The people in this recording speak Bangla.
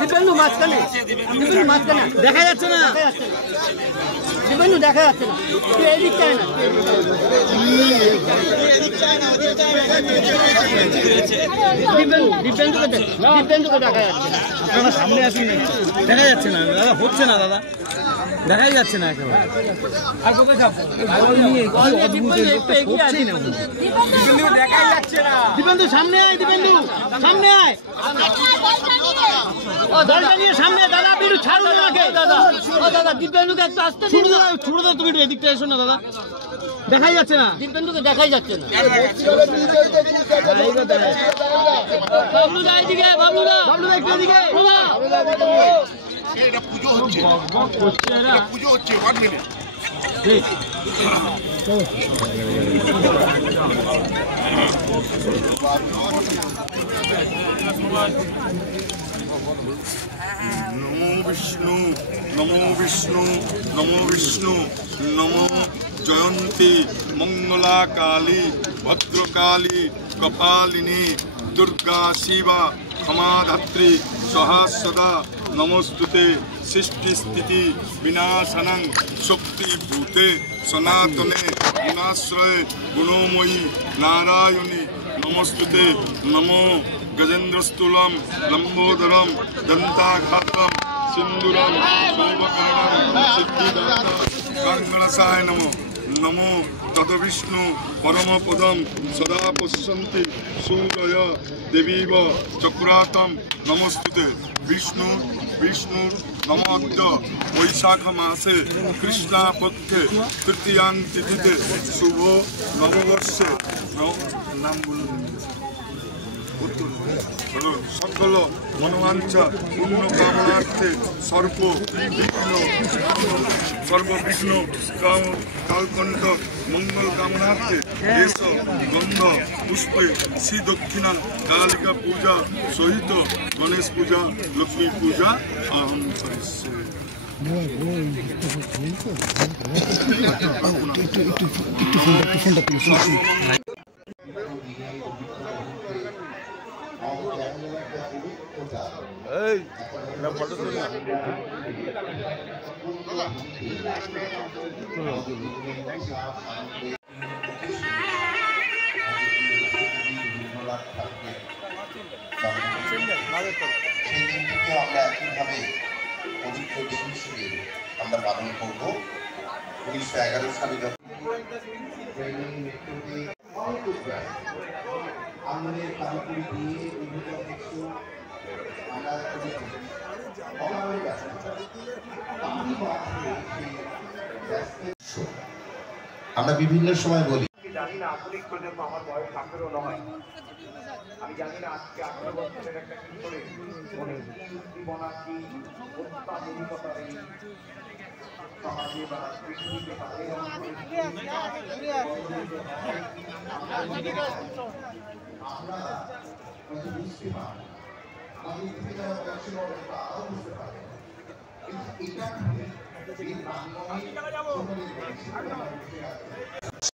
দিব্যেন্দু মাঝখানে দেখা যাচ্ছে না, দিব্যেন্দু দেখা যাচ্ছে না, এদিক চায় না, দিব্যেন্দুকে দেখা যাচ্ছে না। আপনারা সামনে আসুন, দেখা যাচ্ছে না দাদা, হচ্ছে না দাদা, দেখাই যাচ্ছে না একেবারে। আর কোথায় যাবো? দিব্যেন্দু সামনে আয়, দিব্যেন্দু সামনে আয়, দলটা নিয়ে সামনে। দাদা আপনি একটু ছাড়ুন আমাকে দাদা, দাদা দিব্যেন্দুকে একটু আসতে ছুড়ে দাও, তুমি একটু এদিকটা এসো না দাদা, দেখাই যাচ্ছে না, দিব্যেন্দুকে দেখাই যাচ্ছে না। বাবলুদা এদিকে, বাবলুদা একটু এদিকে। এটা পুজো হচ্ছে, পুজো হচ্ছে, 1 মিনিট। নমো বিষ্ণু, নমো বিষ্ণু, নমো বিষ্ণু, নমো জয়ন্তী মঙ্গলা কালী ভদ্রকালী কপালিনী দুর্গা শিবা ক্ষমাধাত্রী সহস্রদা নমস্তুতে সৃষ্টি স্থিতি বিনাশনং শক্তিভূতে সনাতনে গুণাশ্রয়ে গুণময়ী নারায়ণী নমস্তুতে। নমো গজেন্দ্রস্থূলম লম্বোদরম দন্তাঘাতম সিন্দুরম শোভকর্ণম সিদ্ধিদাতা কাঙ্গলসায় নমো। নমো তদ্বিষ্ণু পরমপদম সদা পশ্যন্তি সূরয় দেবীব চক্রাতম নমস্তুতে। বিষ্ণু বিষ্ণু নমোদ্য বৈশাখ মাসে কৃষ্ণপক্ষে তৃতীয়াং তিথিতে শুভ নববর্ষে নাম বলুন সকল মনোবাঞ্ছা পূর্ণ কামনার্থে সর্ববিঘ্ন কালকণ্ঠ মঙ্গল কামনার্থে দেশ গন্ধ পুষ্পে শ্রী দক্ষিণা কালিকা পূজা সহিত গণেশ পূজা লক্ষ্মী পূজা আহম করিষ্যে। আমরা পালন করবো। 1911 সালে যখন আমরা বিভিন্ন সময় বলি, জানি না আধুনিক প্রজন্ম, আমার বয়স 18 নয়, আমি জানি না আজকে 18 বছরের একটা কিশোরে মনে জীবনা কি অত্যাধুনিকতার এই সমাজে বা পৃথিবীতে তাদের আমরা বুঝতে পারি, আমাদের থেকে যারা পড়াশোনা আরো বুঝতে পারে। এটা